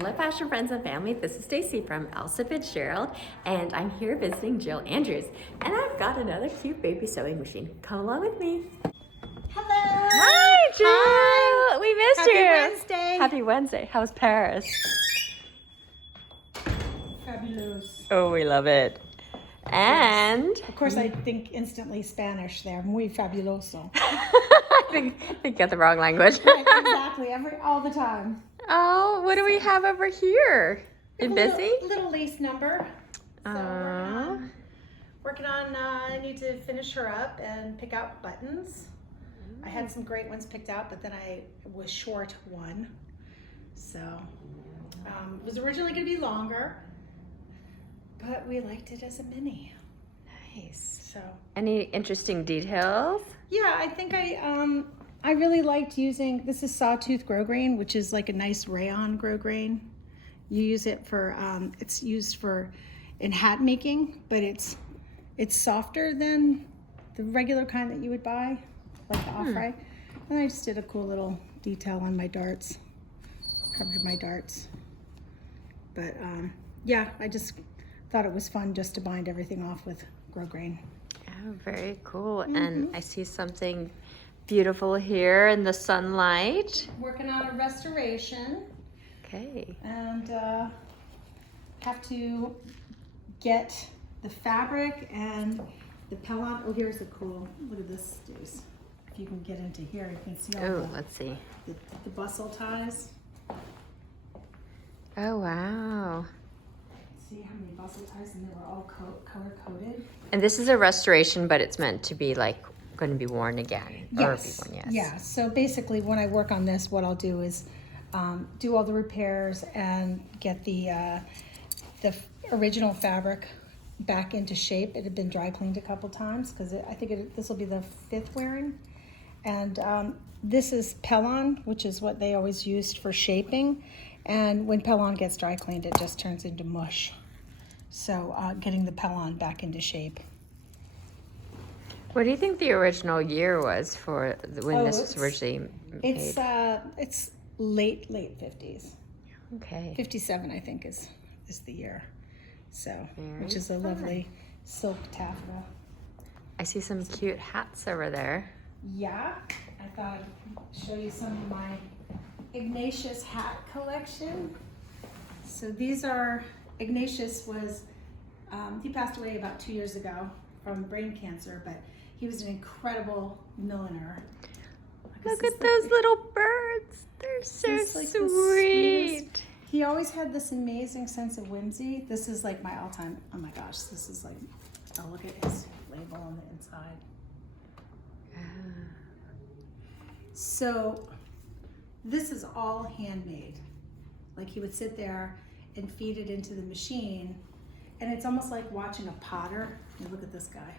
Hello fashion friends and family, this is Stacy from Elsa Fitzgerald and I'm here visiting Jill Andrews and I've got another cute baby sewing machine. Come along with me. Hello! Hi Jill! Hi. We missed Happy you! Wednesday! Happy Wednesday. How's Paris? Fabulous. Oh, we love it. And Of course, I think instantly Spanish there. Muy fabuloso. I think you got the wrong language. Right, exactly. All the time. Oh, what do we have over here? You busy? Little lace number. So working on I need to finish her up and pick out buttons. I had some great ones picked out, but then I was short one. So it was originally going to be longer, but we liked it as a mini. Nice. So Any interesting details? yeah, I think I really liked using, this is sawtooth grosgrain, which is like a nice rayon grosgrain. You use it for, it's used for in hat making, but it's softer than the regular kind that you would buy, like the off-right. And I just did a cool little detail on my darts, covered my darts. But yeah, I just thought it was fun just to bind everything off with grosgrain. Oh, very cool. And I see something beautiful here in the sunlight. Working on a restoration. Okay. And have to get the fabric and the pellet. Oh, here's a cool, look at this, Deuce. If you can get into here, you can see all Oh, let's see. the bustle ties. Oh, wow. See how many bustle ties, and they were all color coded. And this is a restoration, but it's meant to be like going to be worn again. Yes. Or be worn, yes. Yeah. So basically, when I work on this, what I'll do is do all the repairs and get the original fabric back into shape. It had been dry cleaned a couple times because I think this will be the 5th wearing. And this is Pellon, which is what they always used for shaping. And when Pellon gets dry cleaned, it just turns into mush. So getting the Pellon back into shape. What do you think the original year was for when this was originally made? It's late 50s. Okay. 57, I think, is the year. So, Very which is a lovely silk taffeta. I see some cute hats over there. Yeah, I thought I'd show you some of my Ignatius hat collection. So these are, Ignatius was, he passed away about 2 years ago from brain cancer, but he was an incredible milliner. Look at those little birds. They're so sweet. He always had this amazing sense of whimsy. This is like my all-time, oh my gosh, this is like, oh, look at his label on the inside. So this is all handmade. Like he would sit there and feed it into the machine, and it's almost like watching a potter. And look at this guy.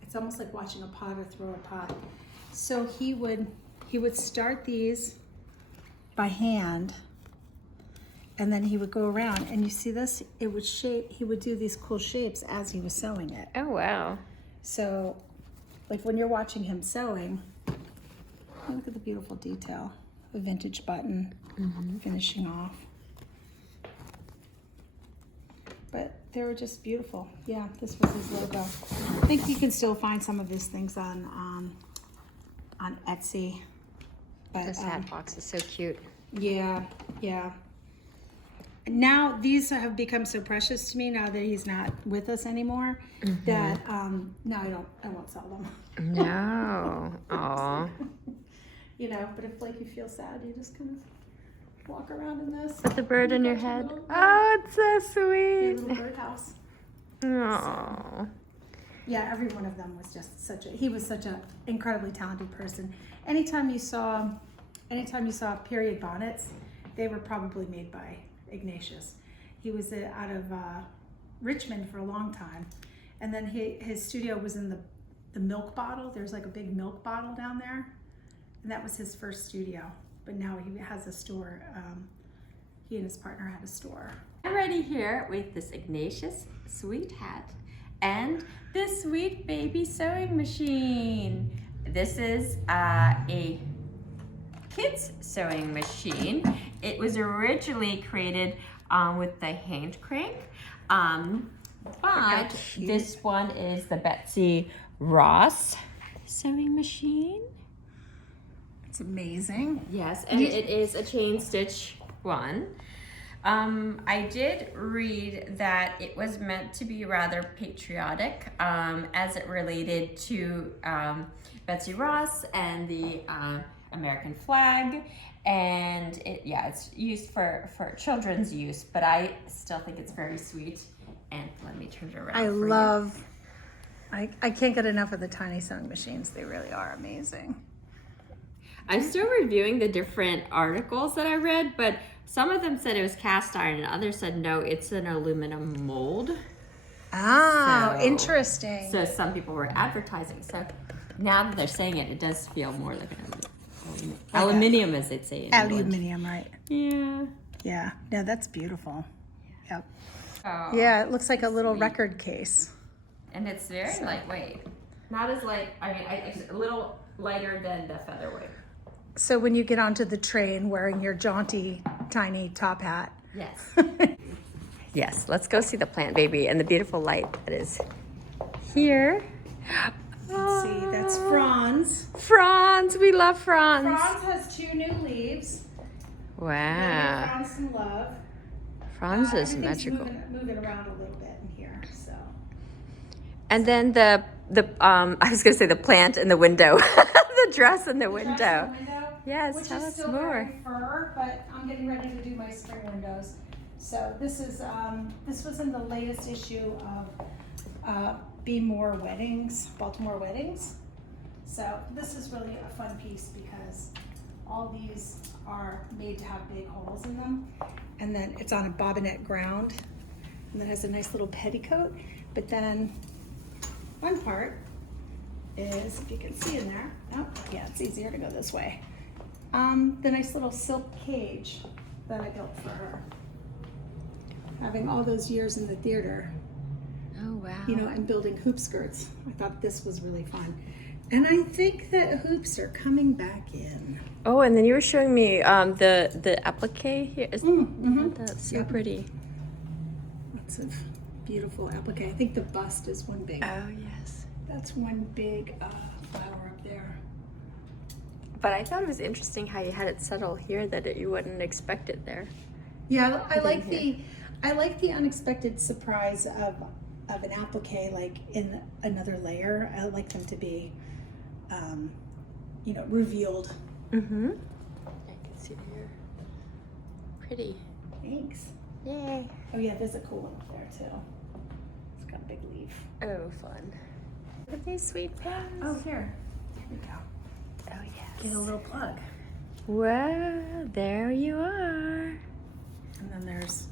It's almost like watching a potter throw a pot. So he would start these by hand, and then he would go around, and you see this? It would shape, he would do these cool shapes as he was sewing it. Oh, wow. So, like when you're watching him sewing, look at the beautiful detail. A vintage button, finishing off. But they were just beautiful. Yeah, this was his logo. I think you can still find some of his things on Etsy. But, This hat box is so cute. yeah, yeah. Now these have become so precious to me now that he's not with us anymore that now I won't sell them. No. Aw. You know, but if like you feel sad, you just kind of walk around in this. Put the bird in your Got head. little- Oh, it's so your sweet. little birdhouse. Oh. Yeah, every one of them was just he was such an incredibly talented person. Anytime you saw period bonnets, they were probably made by Ignatius. He was out of Richmond for a long time. And then his studio was in the milk bottle. There's like a big milk bottle down there. And that was his first studio. But now he has a store. He and his partner had a store. I'm ready here with this Ignatius sweet hat and this sweet baby sewing machine. This is a kids sewing machine. It was originally created with the hand crank, but this one is the Betsy Ross sewing machine. It's amazing. Yes, and it is a chain stitch one. I did read that it was meant to be rather patriotic as it related to Betsy Ross and the American flag, and it's used for children's use, but I still think it's very sweet. And let me turn it around. I can't get enough of the tiny sewing machines. They really are amazing. I'm still reviewing the different articles that I read, but some of them said it was cast iron and others said no, it's an aluminum mold. Oh, interesting. So some people were advertising. So now that they're saying it, it does feel more like an aluminium, as they'd say in England. Aluminium, right? Yeah. Yeah. No, that's beautiful. Yep. Oh, Yeah, it looks like a little record case. And it's very lightweight. Not as light, it's a little lighter than the featherweight. So when you get onto the train wearing your jaunty, tiny top hat. Yes. Yes, let's go see the plant baby and the beautiful light that is here. Let's see, that's Franz. Franz, we love Franz. Franz has 2 new leaves. Wow. Franz some love. Franz is magical. Moving around a little bit in here, so. And then the I was gonna say the plant in the window. The dress in the window. Yes, which tell is us still more. very fur, but I'm getting ready to do my spring windows. So this is this was in the latest issue of Be More Weddings, Baltimore Weddings. So this is really a fun piece because all these are made to have big holes in them, and then it's on a bobinette ground, and then it has a nice little petticoat. But then one part is, if you can see in there, oh yeah, it's easier to go this way. The nice little silk cage that I built for her. Having all those years in the theater, Oh wow. you know, and building hoop skirts, I thought this was really fun. And I think that hoops are coming back in. Oh, and then you were showing me the applique here. That's so pretty. Lots of beautiful applique. I think the bust is one big. Oh yes. That's one big flower up there. But I thought it was interesting how you had it settle here that you wouldn't expect it there. Yeah, I like the unexpected surprise of an applique like in another layer. I like them to be, you know, revealed. Mm-hmm. I can see here. Pretty. Thanks. Yay. Oh yeah, there's a cool one up there too. It's got a big leaf. Oh, fun. Look at these sweet pens. Oh, here. There we go. Oh, yes. Get a little plug. Well, there you are. And then there's,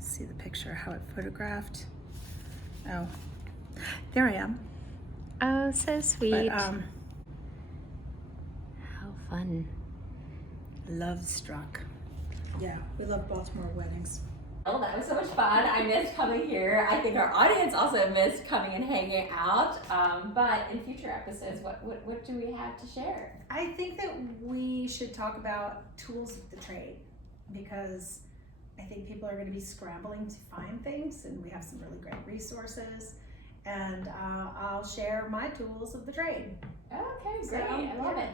see the picture, how it photographed. Oh, there I am. Oh, so sweet. But, how fun. Love struck. Yeah, we love Baltimore weddings. Oh, that was so much fun. I missed coming here. I think our audience also missed coming and hanging out. But in future episodes, what do we have to share? I think that we should talk about tools of the trade, because I think people are going to be scrambling to find things, and we have some really great resources. And I'll share my tools of the trade. Okay, great. I love it.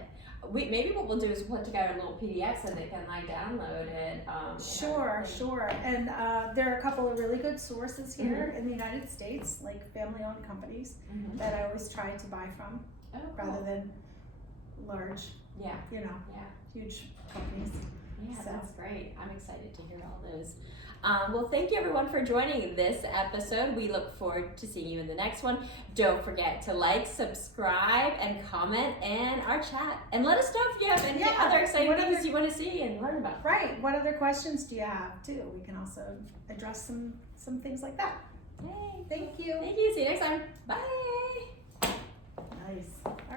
Maybe what we'll do is put together a little PDF so they can download it. Sure. And there are a couple of really good sources here in the United States, like family-owned companies that I always try to buy from, rather than large, huge companies. Yeah, that's great. I'm excited to hear all those. Well, thank you everyone for joining this episode. We look forward to seeing you in the next one. Don't forget to like, subscribe, and comment in our chat. And let us know if you have any other exciting things you want to see and learn about. Right. What other questions do you have, too? We can also address some things like that. Yay. Thank you. Thank you. See you next time. Bye. Nice.